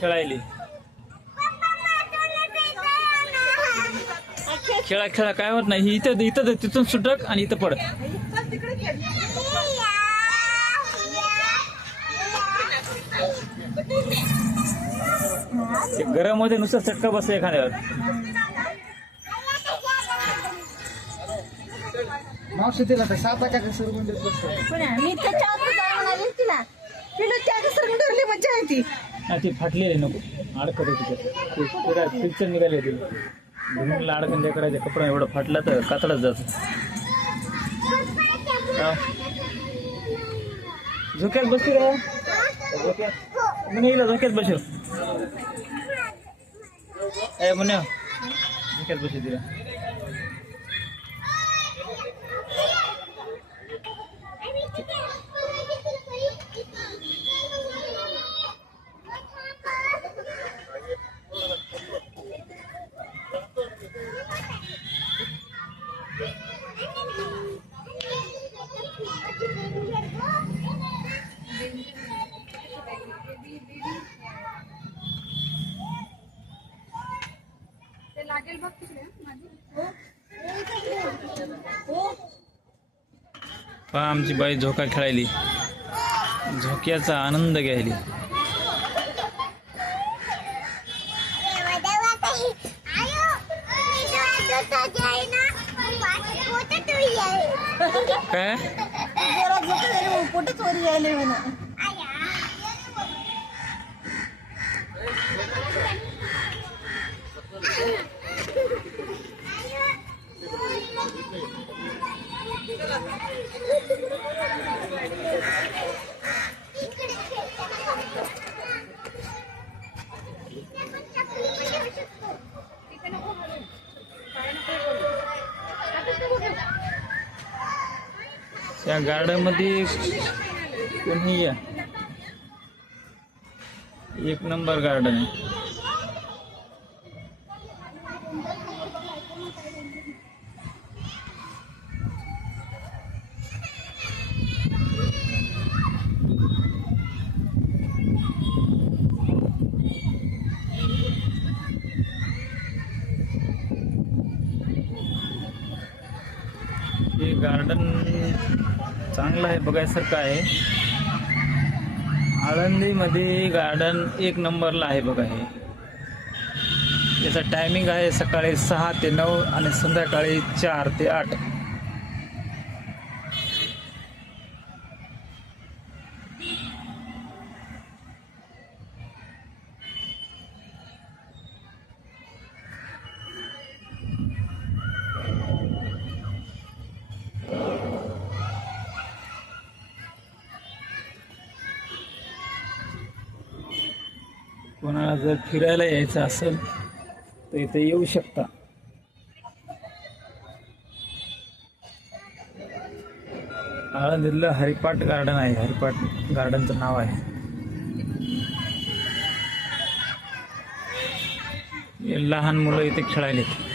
खेळायली खेळा खेळा काय होत नाही. इथं इथं तिथून सुटक आणि इथं पड. गरम मध्ये नुसतं चटका बसतं एखाद्यावर. मावशी तिला तर साता का सरगुंडीत बसतो. मी त्याच्यावर काय म्हणाले तिला पिलू त्या सरगुंडीवरली मजा आहे ती. ती फाटलेली नको अडकत होती त्याच्यात. पिक्चर निघाले होते भूमीला अडकून करायचे कपडा एवढं फाटला तर कातडच जात. झोक्यात बसतो रे. झोक्यात मुनीला झोक्यात बसव. ए मुन्या झोक्यात बसव तिला. पहा आमची बाई झोका खेळायली. झोक्याचा आनंद घ्यायली. काय पोटच वरी यायले म्हणून. त्या गार्डन मध्ये कोणी या. एक नंबर गार्डन आहे. हे गार्डन चांगलं आहे बघायसारखं आहे. आळंदीमध्ये गार्डन एक नंबरला आहे बघा. हे याचा टायमिंग आहे सकाळी 6 ते 9 आणि संध्याकाळी 4 ते 8. कोणाला जर फिरायला यायचं असेल तर इथे येऊ शकता. आळंदीतलं हरिपाठ गार्डन आहे. हरिपाठ गार्डनचं नाव आहे. लहान मुलं इथे खेळायला.